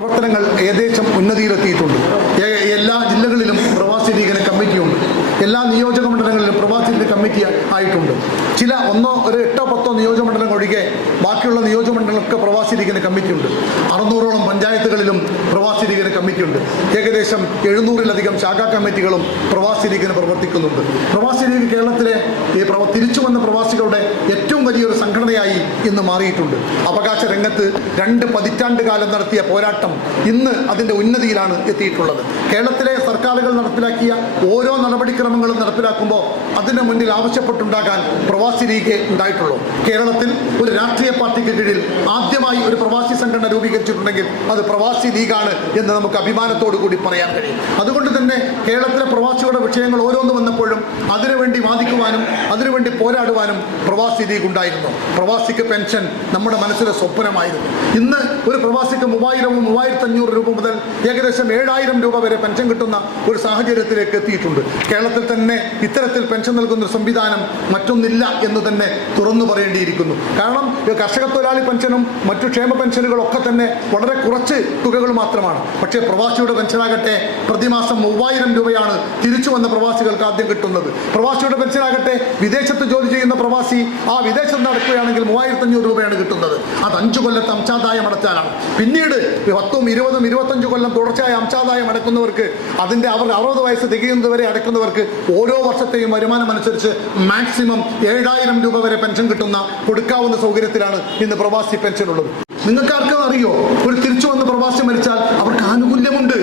പ്രവർത്തനങ്ങൾ ഏകദേശം ഉന്നതിയിലെത്തിയിട്ടുണ്ട്. എല്ലാ ജില്ലകളിലും പ്രവാസി ലീഗിന് കമ്മിറ്റിയുണ്ട്. എല്ലാ നിയോജക മണ്ഡലങ്ങളിലും പ്രവാസി ലീഗ് കമ്മിറ്റി ആയിട്ടുണ്ട്. ചില 8-10 നിയോജക മണ്ഡലങ്ങൾ ഒഴികെ ബാക്കിയുള്ള നിയോജക മണ്ഡലങ്ങൾക്ക് പ്രവാസി ലീഗിന് കമ്മിറ്റിയുണ്ട്. 600ഓളം പഞ്ചായത്തുകളിലും പ്രവാസി ലീഗിന് കമ്മിറ്റിയുണ്ട്. ഏകദേശം 700-ലധികം ശാഖാ കമ്മിറ്റികളും പ്രവാസി ലീഗിന് പ്രവർത്തിക്കുന്നുണ്ട്. പ്രവാസി ലീഗ് കേരളത്തിലെ തിരിച്ചു വന്ന പ്രവാസികളുടെ ഏറ്റവും വലിയൊരു സംഘടനയായി ഇന്ന് മാറിയിട്ടുണ്ട്. അവകാശ രംഗത്ത് 2 പതിറ്റാണ്ട് കാലം നടത്തിയ പോരാട്ടം ഇന്ന് അതിൻ്റെ ഉന്നതിയിലാണ് എത്തിയിട്ടുള്ളത്. കേരളത്തിലെ സർക്കാരുകൾ നടപ്പിലാക്കിയ ഓരോ നടപടിക്രമങ്ങളും നടപ്പിലാക്കുമ്പോൾ അതിന് മുന്നിൽ ആവശ്യപ്പെട്ടുണ്ടാകാൻ പ്രവാസി ലീഗ് ഉണ്ടായിട്ടുള്ളൂ. കേരളത്തിൽ ഒരു രാഷ്ട്രീയ പാർട്ടിക്ക് കീഴിൽ ആദ്യമായി ഒരു പ്രവാസി സംഘടന രൂപീകരിച്ചിട്ടുണ്ടെങ്കിൽ അത് പ്രവാസി ലീഗാണ് എന്ന് നമുക്ക് അഭിമാനത്തോടു കൂടി പറയാൻ കഴിയും. അതുകൊണ്ട് തന്നെ കേരളത്തിലെ പ്രവാസികളുടെ വിഷയങ്ങൾ ഓരോന്ന് വന്നപ്പോഴും അതിനുവേണ്ടി വാദിക്കുവാനും അതിനുവേണ്ടി പോരാടുവാനും പ്രവാസി ലീഗ് ഉണ്ടായിരുന്നു. പ്രവാസിക്ക് പെൻഷൻ നമ്മുടെ മനസ്സിലെ സ്വപ്നമായിരുന്നു. ഇന്ന് ഒരു പ്രവാസിക്ക് 3000-3500 രൂപ മുതൽ ഏകദേശം 7000 രൂപ വരെ പെൻഷൻ കിട്ടുന്ന ഒരു സാഹചര്യത്തിലേക്ക് എത്തിയിട്ടുണ്ട്. കേരളത്തിൽ തന്നെ ഇത്തരത്തിൽ പെൻഷൻ നൽകുന്ന ഒരു സംവിധാനം മറ്റൊന്നില്ല എന്ന് തന്നെ തുറന്നു പറയേണ്ടിയിരിക്കുന്നു. കാരണം കർഷക തൊഴിലാളി പെൻഷനും മറ്റു ക്ഷേമ പെൻഷനുകളും ഒക്കെ തന്നെ വളരെ കുറച്ച് തുകകൾ മാത്രമാണ്. പക്ഷേ പ്രവാസിയുടെ പെൻഷനാകട്ടെ പ്രതിമാസം 3000 രൂപയാണ് തിരിച്ചു വന്ന പ്രവാസികൾക്ക് ആദ്യം കിട്ടുന്നത്. പ്രവാസിയുടെ പെൻഷനാകട്ടെ വിദേശത്ത് ജോലി ചെയ്യുന്ന പ്രവാസി ആ വിദേശത്ത് നടക്കുകയാണെങ്കിൽ 3500 രൂപയാണ് കിട്ടുന്നത്. അത് 5 കൊല്ലത്തെ അംശാദായം അടച്ചാലാണ്. പിന്നീട് 10, 20, 25 കൊല്ലം തുടർച്ചയായ അംശാദായം അടക്കുന്നവർക്ക് അതിൻ്റെ അവർ 60 വയസ്സ് തികയുന്നത് വരെ അടക്കുന്നവർക്ക് ഓരോ വർഷത്തെയും വരുമാനം അനുസരിച്ച് മാക്സിമം 7000 രൂപ വരെ പെൻഷൻ കിട്ടുന്ന കൊടുക്കാവുന്ന സൗകര്യത്തിലാണ് ഇന്ന് പ്രവാസി പെൻഷൻ ഉള്ളത്. നിങ്ങൾക്കാർക്കും അറിയോ, ഒരു തിരിച്ചു വന്ന പ്രവാസി മരിച്ചാൽ അവർക്ക് ആനുകൂല്യമുണ്ട്.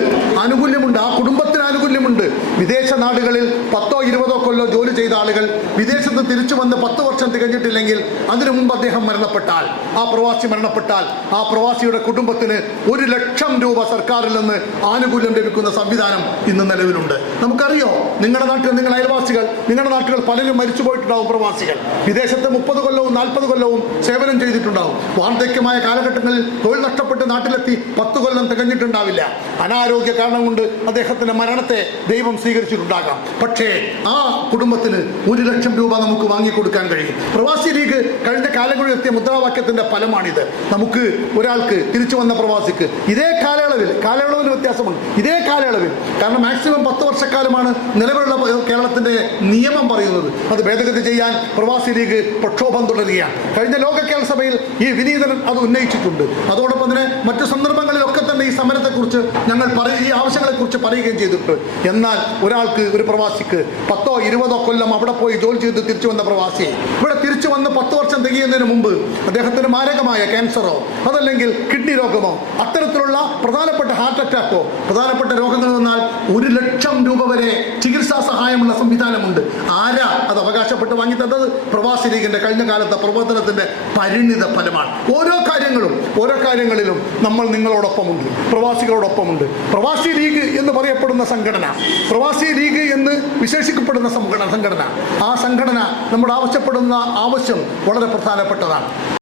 ആ കുടുംബത്തിന് ആനുകൂല്യമുണ്ട്. വിദേശ നാടുകളിൽ 10-20 കൊല്ലം ജോലി ചെയ്ത ആളുകൾ വിദേശത്ത് തിരിച്ചു വന്ന് 10 വർഷം തികഞ്ഞിട്ടില്ലെങ്കിൽ അതിനു മുമ്പ് അദ്ദേഹം മരണപ്പെട്ടാൽ, ആ പ്രവാസി മരണപ്പെട്ടാൽ ആ പ്രവാസിയുടെ കുടുംബത്തിന് 1 ലക്ഷം രൂപ സർക്കാരിൽ നിന്ന് ആനുകൂല്യം ലഭിക്കുന്ന സംവിധാനം ഇന്ന് നിലവിലുണ്ട്. നമുക്കറിയോ, നിങ്ങളുടെ നാട്ടിൽ നിങ്ങളുടെ അയൽവാസികൾ, നിങ്ങളുടെ നാട്ടുകൾ പലരും മരിച്ചു പോയിട്ടുണ്ടാവും. പ്രവാസികൾ വിദേശത്ത് 30 കൊല്ലവും 40 കൊല്ലവും സേവനം ചെയ്തിട്ടുണ്ടാവും. വാർദ്ധക്യമായ കാലഘട്ടങ്ങളിൽ തൊഴിൽ നഷ്ടപ്പെട്ട് നാട്ടിലെത്തി 10 കൊല്ലം തികഞ്ഞിട്ടുണ്ടാവില്ല. അനാരോഗ്യ കാരണം കൊണ്ട് അദ്ദേഹത്തിന്റെ മരണത്തെ ദൈവം സ്വീകരിച്ചിട്ടുണ്ടാകാം. പക്ഷേ ആ കുടുംബത്തിന് 1 ലക്ഷം രൂപ നമുക്ക് വാങ്ങിക്കൊടുക്കാൻ കഴിയും. പ്രവാസി ലീഗ് കഴിഞ്ഞ കാലങ്ങളിൽ എത്തിയ മുദ്രാവാക്യത്തിന്റെ ഫലമാണിത്. നമുക്ക് ഒരാൾക്ക് തിരിച്ചു വന്ന പ്രവാസിക്ക് ഇതേ കാലയളവിന് വ്യത്യാസമുണ്ട്. ഇതേ കാലയളവിൽ, കാരണം മാക്സിമം 10 വർഷക്കാലമാണ് നിലവിലുള്ള കേരളത്തിന്റെ നിയമം പറയുന്നത്. അത് ഭേദഗതി ചെയ്യാൻ പ്രവാസി ലീഗ് പ്രക്ഷോഭം തുടരുകയാണ്. കഴിഞ്ഞ ലോക കേരള സഭയിൽ ഈ വിനീതൻ അത് ഉന്നയിച്ചിട്ടുണ്ട്. അതോടൊപ്പം തന്നെ മറ്റു സന്ദർഭങ്ങളിലൊക്കെ തന്നെ ഈ സമരത്തെക്കുറിച്ച് ഞങ്ങൾ ഈ ആവശ്യങ്ങളെക്കുറിച്ച് പറയുകയും ചെയ്തിട്ടുണ്ട്. എന്നാൽ ഒരാൾക്ക്, ഒരു പ്രവാസിക്ക് 10-20 കൊല്ലം അവിടെ പോയി ജോലി ചെയ്ത് തിരിച്ചു വന്ന പ്രവാസി ഇവിടെ തിരിച്ചു വന്ന് 10 വർഷം തികയുന്നതിന് മുമ്പ് അദ്ദേഹത്തിന് മാരകമായ ക്യാൻസറോ അതല്ലെങ്കിൽ കിഡ്നി രോഗമോ അത്തരത്തിലുള്ള പ്രധാനപ്പെട്ട ഹാർട്ട് അറ്റാക്കോ പ്രധാനപ്പെട്ട രോഗങ്ങൾ വന്നാൽ 1 ലക്ഷം രൂപ വരെ ചികിത്സാ സഹായമുള്ള സംവിധാനമുണ്ട്. ആരാ അത് അവകാശപ്പെട്ട് വാങ്ങിത്തന്നത്? പ്രവാസി ലീഗിന്റെ കഴിഞ്ഞ കാലത്തെ പ്രവർത്തനത്തിന്റെ പരിണിത ഫലമാണ്. ഓരോ കാര്യങ്ങളിലും നമ്മൾ നിങ്ങളോടൊപ്പമുണ്ട്, പ്രവാസികളോടൊപ്പമുണ്ട്. പ്രവാസി ലീഗ് എന്ന് പറയപ്പെടുന്ന സംഘടന, പ്രവാസി ലീഗ് എന്ന് വിശേഷിക്കപ്പെടുന്ന സംഘടന, ആ സംഘടന നമ്മൾ ആവശ്യപ്പെടുന്ന ആവശ്യം വളരെ പ്രധാനപ്പെട്ടതാണ്.